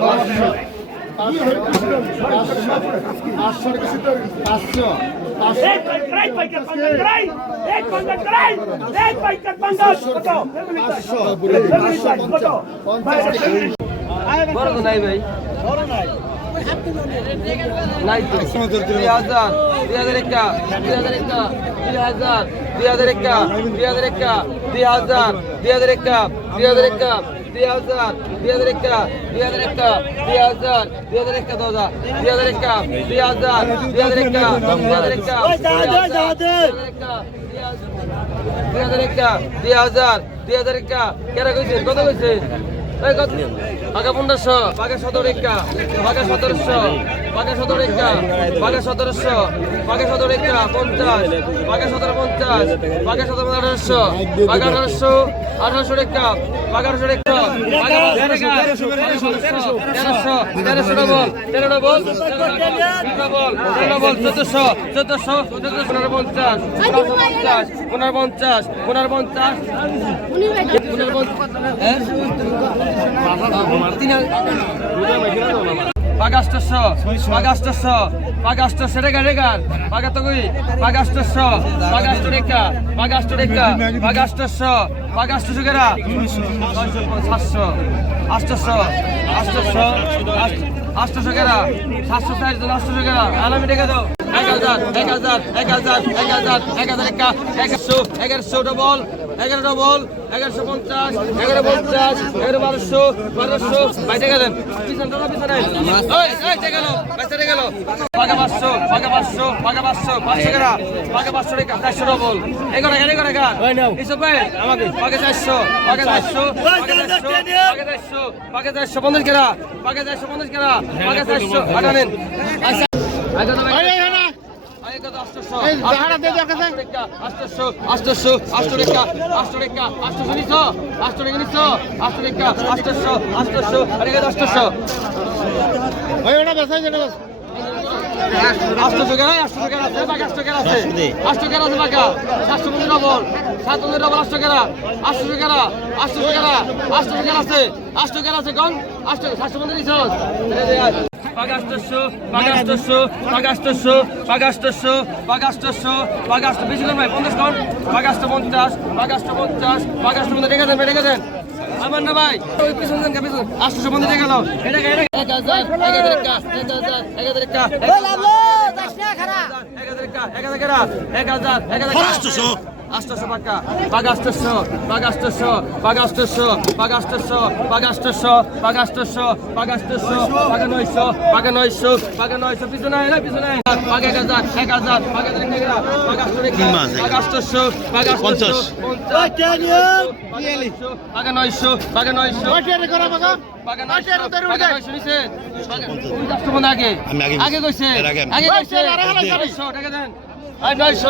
পাঁচশো। পাঁচশো পাঁচশো পাঁচশো এক পাইকার পাইকার পাঞ্জাব করাই এক পাঞ্জাব করাই এক পাইকার পাঞ্জাব কত পাঁচশো বড় তো নাই ভাই নাই তো দুই হাজার দুই হাজার একা দুই হাজার একা দুই হাজার দুই হাজার একা দুই হাজার একা দুই হাজার দুই হাজার একা দুই হাজার একা দুই হাজার দুই হাজার একা দুই হাজার একা দুই হাজার দুই হাজার একা দো হাজার দুই হাজার একা দুই হাজার দুই হাজার একা দুই হাজার একা দুই হাজার একা দুই হাজার দুই হাজার একা কেরা কইছে কত কইছে বাঘা পনেরোশো বাঘা সতেরো একা বাঘা সতেরোশো বাঘা সতেরো একা বাঘা সতেরোশো বাঘা সতেরো একা পঞ্চাশ বাঘা সতেরো পঞ্চাশ বাঘা সতেরো আঠারোশো বাঘা আঠারোশো আঠারোশো একা বাঘা আঠারোশো একা বাঘা তেরোশো তেরোশো ডবল তেরো ডবল ডবল ডবল চোদ্দশো চোদ্দশো চোদ্দশো পনেরো পঞ্চাশ পনেরো পঞ্চাশ পনেরো পঞ্চাশ পনেরো পঞ্চাশ পনেরো পঞ্চাশ হ্যাঁ পাগাস্টশো পাগাস্টশো পাগাস্টশো রেগা রেগার পাগাতগুই পাগাস্টশো পাগাস্ট রেখা পাগাস্ট রেখা পাগাস্টশো পাগাস্টশো গেরা সাতশো আষ্টশো আষ্টশো আষ্টশো গেরা সাতশো ষাট আষ্টশো গেরা আলামি রেখে দাও এক হাজার এক হাজার এক হাজার এক হাজার এক হাজার একা এগারোশো এগারোশো ডবল এগারো ডবল এগারোশো পঞ্চাশ এগারো পঞ্চাশ এগারো বারোশো বারোশো বাইরে গেলেন পিছন টাকা গেল বাইরে গেল পাকা পাঁচশো পাকা পাঁচশো পাকা পাঁচশো পাঁচশো পাকা পাঁচশো রেখা চারশো ডবল এগারো এগারো এগারো এগারো এইসব ভাই আমাকে পাকে চারশো পাকে চারশো পাকে চারশো পাকে চারশো পঞ্চাশ গেরা পাকে চারশো পঞ্চাশ পাকে চারশো আটানেন আচ্ছা আচ্ছা আটশোশো গেলে আটশোশো গেলে আছে বাকি আটশো গেলে আছে আটশো গেলে আছে বাকা সাতশো পনেরো ডবল সাত পনেরো ডবল আটশো গেলা আটশোশো গেলা আটশোশো গেলা আটশোশো গেলা আছে আটশো গেলা আছে কন আটশো সাতশো পনেরো পাগাস্টশো পাগাস্টশো পাগাস্টশো পাগাস্টশো পাগাস্টশো পাগাস্ট বেশি কম ভাই পঞ্চাশ কম পাগাস্ট পঞ্চাশ পাগাস্ট পঞ্চাশ পাগাস্ট পঞ্চাশ রেখে দেন রেখে দেন আমার না ভাই ওই পিছন দেন পিছন আটশোশো পঞ্চাশ রেখে দাও এটা এক হাজার এক হাজার একা এক হাজার এক হাজার একা এক হাজার একা এক হাজার একা এক হাজার এক হাজার আটশোশো আটশোশো পাকা পাগাস্টশো পাগাস্টশো পাগাস্টশো পাগাস্টশো পাগাস্টশো পাগাস্টশো পাগাস্টশো পাগা নয়শো পাগা নয়শো পাগা নয়শো পিছনে আয় না পিছনে আয় পাগা এক হাজার এক হাজার এক হাজার রেখা পাগাস্টশো পাগাস্টশো পঞ্চাশ। পাগা নয়শো পাগা নয়শো নয়শো নয়শো। আগে। আগে কইছে। আগে কইছে। নয়শো টাকা। দেন। নয়শো